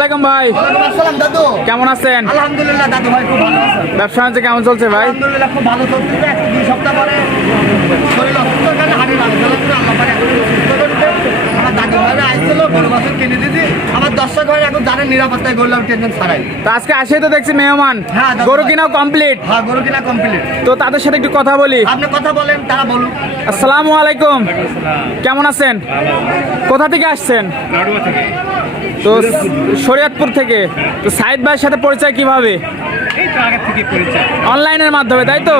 ভাই। আসসালাম দাদু। কেমন আছেন? আলহামদুলিল্লাহ দাদু ভাই খুব ভালো আছেন ব্যবসা বাণিজ্য কেমন চলছে ভাই? আলহামদুলিল্লাহ খুব ভালো চলছে। এক দুই সপ্তাহ পরে শরীর অসুস্থ কারণে হাঁটি ভালো চলাচল আল্লাহ পারে এখন সুস্থ করতে আমার দাদু ভাইরা আইছিল গরু বাছুর কিনে দিয়েছি। আমার দর্শক ভাই এখন জানেন নিরাপত্তায় করলাম টেনশন ছাড়াই। তো আজকে আসে তো দেখছি মেহমান। হ্যাঁ, গরু। কিনাও কমপ্লিট হ্যাঁ গরু কিনা কমপ্লিট তো তাদের সাথে একটু কথা বলি। আপনি কথা বলেন তারা বলুন আসসালামু আলাইকুম। কেমন আছেন? কোথা থেকে আসছেন? তো শরীয়তপুর থেকে। তো সাইদ ভাইয়ের সাথে পরিচয় কীভাবে? অনলাইনের মাধ্যমে, তাই তো?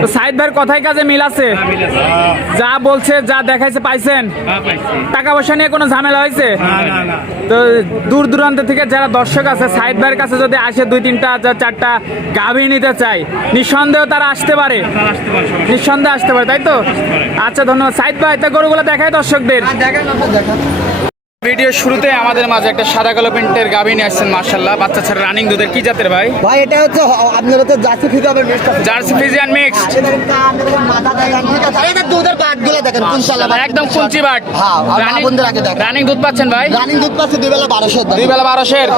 তো সাইদ ভাইয়ের কথায় কাজে মিল আছে? যা বলছে, যা দেখাইছে পাইছেন? হ্যাঁ টাকা পয়সা নিয়ে কোনো ঝামেলা হয়েছে? তো দূর দূরান্ত থেকে যারা দর্শক আছে, সাইদ ভাইয়ের কাছে যদি আসে দুই, তিনটা চারটা গাভী নিতে চাই, নিঃসন্দেহ তারা আসতে পারে। নিঃসন্দেহে আসতে পারে, তাই তো? আচ্ছা ধন্যবাদ। সাইদ ভাই, তা গরুগুলো দেখায় দর্শকদের। হ্যাঁ ভিডিও শুরুতে আমাদের মাঝে একটা সাদা কালো প্রিন্টের গাভী নিয়ে আসছেন মার্শাল্লাহ বাচ্চা ছাড়া রানিং দুধের কি জাতের ভাই? ভাই এটা হচ্ছে আপনার হচ্ছে জার্সি ফিতে হবে মিক্সড জার্সি ফিজিয়ান মিক্স এটা দুধের পাটগুলো দেখেন কুঞ্চালা একদম কুঞ্চি বাট। হ্যাঁ বোনদের আগে দেখেন। রানিং দুধ পাচ্ছেন ভাই? রানিং দুধ পাচ্ছে দুই বেলা বারোশো দুই বেলা বারোশের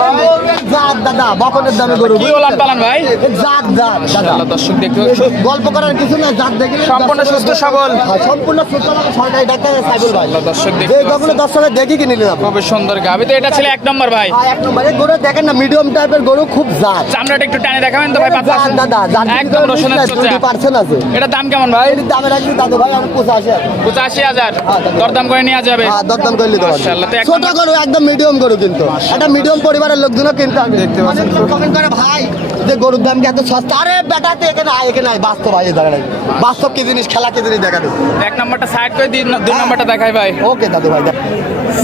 জাত দাদা বকনের দামে গরু। কি ওলান পালান ভাই? জাত জাত দাদা। আল্লাহ দর্শক দেখতে গল্প করার কিছু না জাত দেখলে সম্পূর্ণ সুস্থ সবল। হ্যাঁ, সম্পূর্ণ সুস্থ সবল সরকারি ডাক্তার সাইবুল ভাই। দর্শক যে দেখতে গরুগুলো দর্শকের দেখি কি নিলাম খুবই সুন্দর গাভী তো এটা ছিল এক নম্বর ভাই। হ্যাঁ এক নম্বরে গরু দেখেন না মিডিয়াম টাইপের গরু খুব জাত। চামড়াটা একটু টানে দেখাবেন তো ভাই পাতলা। দাদা একদম রসুনের চোচা। আছে। এটা দাম কেমন ভাই? এর দামে রাখলি দাদু ভাই আমি পঁচাশি আছে পঁচাশি হাজার। হ্যাঁ, দাদা। দরদাম করে নেওয়া যাবে। হ্যাঁ দরদাম করে নিতে পারবে মাশাআল্লাহ, তো ছোট গরু একদম মিডিয়াম গরু কিন্তু। একটা মিডিয়াম পরিবারের লোকজনও কিনতে হবে দেখতে অনেকজন কমেন্ট করে ভাই যে গরুর দাম কি এত সস্তা? আরে বেটা তো এখানে আয় এখানে আয়। বাস্তব আয় এই জায়গাটায় বাস্তব কি জিনিস খেলা কি জিনিস দেখা এক নম্বরটা সাইড করে দিন দুই নম্বরটা দেখাই ভাই। ওকে দাদু ভাই দেখ।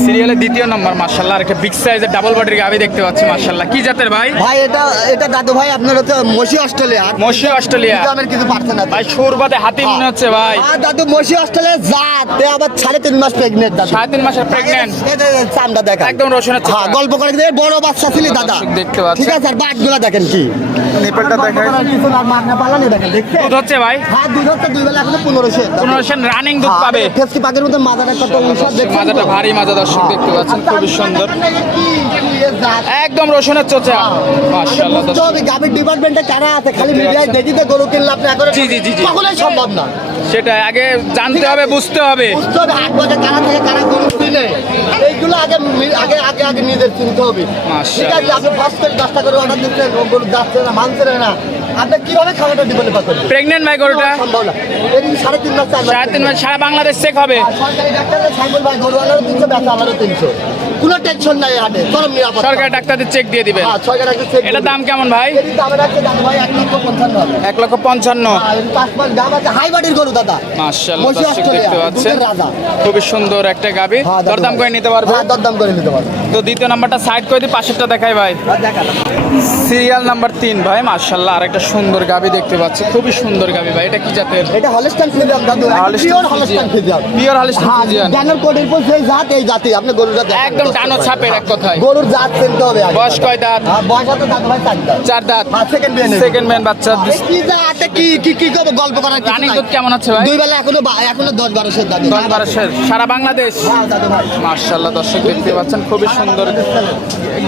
সিরিয়ালের দ্বিতীয় নম্বর মার্শাল্লাহ আর একটা বিগ সাইজের ডাবল বডির গাভী দেখতে পাচ্ছি মার্শাল্লাহ কি জাতের ভাই? ভাই এটা এটা দাদু ভাই আপনার হচ্ছে মসি অস্ট্রেলিয়া। মসি অস্ট্রেলিয়া। দামের কিছু পারছে না। ভাই সুর বাদে হাতি মনে হচ্ছে ভাই। আর দাদু মসি অস্ট্রেলিয়া জাত। তে আবার সাড়ে তিন মাস প্রেগনেন্ট দাদু। সাড়ে তিন মাসের প্রেগনেন্ট এটা চামড়া দেখা একদম রসুনের হ্যাঁ গল্প করে দিলে বড় বাচ্চা ছিলি দাদা। দেখতে পাচ্ছেন। ঠিক আছে আর বাটগুলা দেখেন কি। নিপলটা দেখাই। কিছু না মারনা পালানি দেখেন দেখছেন দুধ হচ্ছে ভাই? হ্যাঁ দুধ হচ্ছে দুই বেলা এখনও পনেরোশো পনেরোশো রানিং দুধ পাবে। ফেসকি পাখির মধ্যে মাথাটা কত উঁচা দেখছেন মাজাটা দর্শক দেখতে পাচ্ছেন খুবই সুন্দর। এ কি, কি, এ জাত। একদম রসুনের চোচা। মাশাআল্লাহ দর্শক। হবে, ডিপার্টমেন্টে কারা আছে? খালি মিডিয়ায় দেখি গরু কিনলে আপনি এখন জি, জি, জি, জি। সম্ভব না। সেটা আগে জানতে হবে বুঝতে হবে। বুঝতে হবে হাট বাজার কারা থেকে কারা গরু কিনে। এইগুলো আগে আগে আগে আগে চিনতে হবে। ঠিক আছে আপনি ফার্স্ট করে দশটা করে অর্ডার দিচ্ছেন গরু যাচ্ছে না মানছে না। আপনি কীভাবে খাবারটা দিবেন পাচ্ছেন প্রেগনেন্ট ভাই গরুটা? সম্ভব না। এদিন সাড়ে তিন মাস সাড়ে তিন মাস সারা বাংলাদেশ চেক হবে। সরকারি ডাক্তাররা সাইকেল ভাই গরু আনারও তিনশো তিনশো। কোনো টেনশন নাই হাটে চরম নিরাপদ সরকারি ডাক্তারদের চেক দিয়ে দিবেন। হ্যাঁ ছয় চেক এটা দাম কেমন ভাই? এদিন দামে রাখছে দাদা ভাই এক লক্ষ পঞ্চান্ন এক লক্ষ পঞ্চান্ন। পাঁচ পাঁচ দাম আছে হাই বাড়ির গরু দাদা। মাশাআল্লাহ দর্শক দেখতে পাচ্ছেন। খুবই সুন্দর একটা গাবি। হ্যাঁ, দরদাম করে নিতে পারবে? হ্যাঁ দরদাম করে নিতে পারবে। তো দ্বিতীয় নাম্বারটা সাইড করে দিই পাশেরটা দেখাই ভাই। সিরিয়াল নাম্বার তিন ভাই মার্শাল্লাহ আর একটা সুন্দর গাবি দেখতে পাচ্ছি। খুবই সুন্দর গাবি ভাই এটা কি জাতের? এটা হলস্টাইন ফিজিয়াম দাদু। Pure Holstein Friesian pure Holstein হ্যাঁ জ্ঞানের কোটের পর সেই জাত এই জাতি আপনি গরুটা একদম টানো ছাপের এক কথায়। গরুর জাত চিনতে হবে আগে। বয়স কয় দাঁত? হ্যাঁ বয়স আছে দাদু ভাই চার দাঁত। চার দাঁত। সেকেন্ড বিয়ে সেকেন্ড ম্যান বাচ্চা কি জাতে কি কি কি করব? গল্প করার রানিং নাই। দুধ কেমন আছে ভাই? দুই বেলা এখনও এখনও দশ বারোশো দাদু দশ বারোশের। সারা বাংলাদেশ? হ্যাঁ দাদু ভাই। মার্শাল্লাহ দর্শক দেখতে পাচ্ছেন খুবই সুন্দর।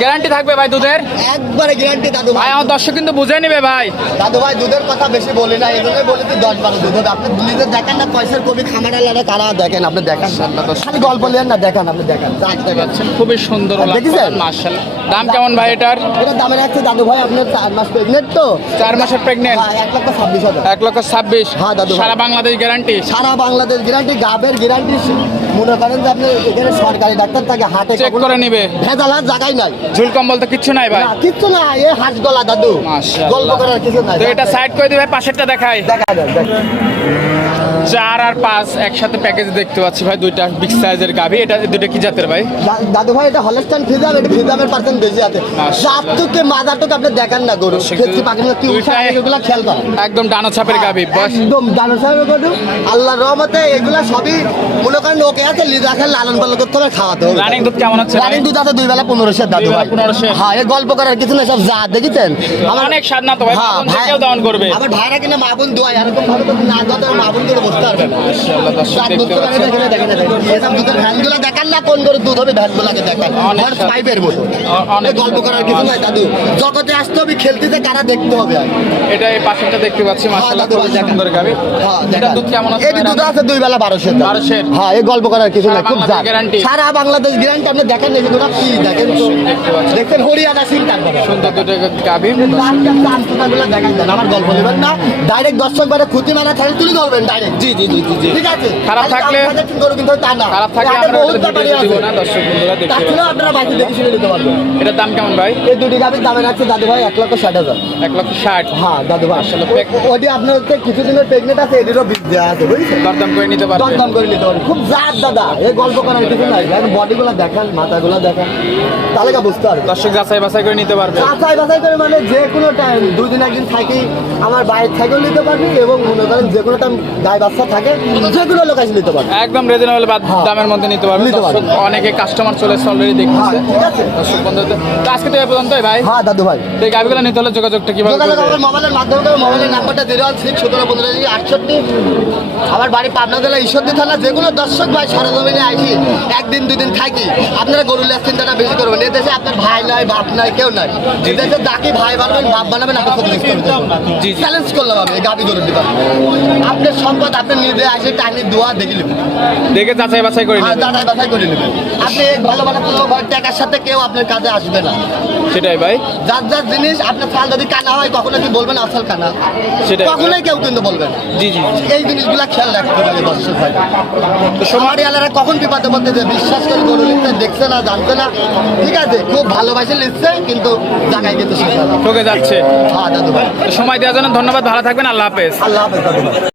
গ্যারান্টি থাকবে ভাই দুধের? একবারে গ্যারান্টি দাদু ভাই। আমার দর্শক কিন্তু বুঝে নেবে ভাই। দাদু ভাই দুধের কথা বেশি বলি না এই জন্যই বলি যে দশ বারো দুধ। আপনি নিজে দেখেন না পয়সার কবি খামার আলাদা কারা দেখেন আপনি দেখেন মাশাআল্লাহ। খালি গল্প লেন না দেখেন আপনি দেখেন। দেখতে পাচ্ছেন। খুবই সুন্দর? মার্শাল্লাহ দাম কেমন ভাই এটার? এটা দামে রাখছে দাদু ভাই আপনার চার মাস প্রেগনেন্ট তো। চার মাসের প্রেগনেন্ট হ্যাঁ এক লক্ষ ছাব্বিশ হাজার। এক লক্ষ ছাব্বিশ। হ্যাঁ, দাদু সারা বাংলাদেশ গ্যারান্টি সারা বাংলাদেশ গ্যারান্টি গাবের গ্যারান্টি মনে করেন যে আপনি এখানে সরকারি ডাক্তার থাকে হাটে চেক করে নিবে। ভেজাল হাত জায়গায় নাই। ঝুল কম্বল তো কিচ্ছু নাই ভাই। কিচ্ছু না এ হাঁস গলা দাদু। গল্প করার কিছু নাই। তো এটা সাইড করে দিবে? পাশেরটা দেখাই। দেখা যায় দেখা চার আর পাঁচ একসাথে প্যাকেজ দেখতে পাচ্ছি ভাই দুইটা বিগ সাইজের গাভি। এটা দুইটা কি জাতের ভাই? দাদু ভাই এটা হলস্টাইন ফিজাম এটা ফিজামের পার্সেন্ট বেশি আছে। মাশাআল্লাহ। জাতটুকে মাদারটুকে আপনি দেখান না গরু। ফেসকি পাখিগুলো কি উঠে এগুলো খেয়াল করেন। একদম ডানো ছাপের গাভি বয়স একদম জানো সাহেব গরু। আল্লাহর রহমতে এগুলা সবই মনে করেন ওকে আছে লিড রাখে লালন পালন করতে হবে খাওয়াতে হবে। রানিং দুধ কেমন হচ্ছে? রানিং দুধ আছে দুই বেলা পনেরোশো দাদু ভাই। 1500 হ্যাঁ এ গল্প করার কিছু না সব জাত দেখেছেন। আমার অনেক স্বাদ না তো ভাই হ্যাঁ ভাই দান করবে। আমার ভাইরা কিনা মা বোন দোয়াই এরকম ভাবে তো না যত মা বোন করে দেখতে বুঝতে পারবে পাচ্ছেন। না, দেখেন, কোন গরুর দুধ হবে? দেখান। হর্স পাইপের মতো। গল্প করার কিছু নাই দাদু। জগতে আসতে হবে খেলতে কারা দেখতে হবে এটা এই দেখতে পাচ্ছি মাশাআল্লাহ খুব সুন্দর গাবি হ্যাঁ, এটা দুধ কেমন আছে এই দুধ আছে দুই বেলা বারোশো বারোশের? হ্যাঁ এই গল্প করার কিছু নাই খুব জাত। সারা বাংলাদেশ গ্যারান্টি আপনি দেখেন না যেগুলো কি দেখেন তো। দেখতে হরিয়ানা সিং সুন্দর দুটো গাবি আমার গল্প নেবেন না। ডাইরেক্ট দর্শক বারে খুঁটি মারা খালি তুলে ধরবেন ডাইরেক্ট জি জি জি জি জি। ঠিক আছে? খারাপ থাকলে- গরু কিন্তু তা না। খারাপ থাকলে আমরা দিব না দর্শক বন্ধুরা দেখতে তার আপনারা বাকি দেখে শুনে নিতে পারবেন। এটার দাম কেমন ভাই? এই দুটি গাভীর দামে রাখছে দাদু ভাই এক লক্ষ ষাট হাজার। এক লক্ষ ষাট। হ্যাঁ দাদু ভাই। আসলে ওটি আপনার হচ্ছে কিছুদিনের প্রেগনেন্ট আছে এটিরও বীজ আছে বুঝছেন? দরদাম করে নিতে পারবেন দরদাম করে নিতে পারেন খুব জাত দাদা এই গল্প করার কিছু নাই। বডিগুলো দেখান মাথাগুলো দেখান। তাহলে কা বুঝতে দর্শক যাচাই বাছাই করে নিতে পারবে। যাচাই বাছাই করে মানে যে কোনো টাইম দুদিন একদিন থাকি আমার বাইরে থেকেও নিতে পারবি এবং মনে করেন যে কোনো টাইম গায়ে বাচ্চা থাকে যে কোনো লোকেশন নিতে পারবে। একদম রিজনেবল হ্যাঁ। দামের মধ্যে নিতে পারবে। নিতে পারবেন। দর্শক অনেকে কাস্টমার চলে এসে অলরেডি হ্যাঁ দেখতেছে দর্শক বন্ধুদের তো আজকে তো এ পর্যন্তই ভাই। হ্যাঁ দাদু ভাই। তো এই গাবিগুলো নিতে হলে যোগাযোগটা কীভাবে যোগাযোগ করবে? মোবাইলের মাধ্যমে মোবাইলের নাম্বারটা জিরো ওয়ান সিক্স সতেরো পনেরো আটষট্টি। আমার বাড়ি পাবনা জেলা ঈশ্বরদী থানা যে কোনো দর্শক ভাই সারা জমিনে আইসি একদিন দুদিন থাকি। আপনারা গরুর লেস চিন্তাটা বেশি করবেন এদেশে আপনার ভাই নাই বাপ নাই কেউ নাই। এদেশে যাকে ভাই বানাবেন বাপ বানাবেন আপনার সাথে জি, জি। চ্যালেঞ্জ করলাম আমি এই গাবি গরুর দিবার আপনার সম্পদ আপনি নিজে আসে টানি দোয়া দেখে নেবেন। দেখে যাচাই বাছাই করে আর নিতে দাদাই বাছাই করে নেবেন। আপনি টাকার সাথে কেউ আপনার কাজে আসবে না। সেটাই ভাই। যার যার জিনিস আপনার চাল যদি কানা হয় কখনো কি বলবেন আসল কানা? সেটাই। কখনোই কেউ কিন্তু বলবেন জি জি এই জিনিসগুলা খেয়াল রাখতে হবে দর্শক ভাই। সমারি আলারা কখন বিপদে পড়তে যে বিশ্বাস করে গরু লিখতে দেখছে না জানতে না। ঠিক আছে খুব ভালোবাসে লিখছে কিন্তু জায়গায় কিন্তু ঠকে যাচ্ছে। হ্যাঁ দাদু ভাই। সময় দেওয়ার জন্য ধন্যবাদ ভালো থাকবেন আল্লাহ হাফেজ। আল্লাহ হাফেজ দাদু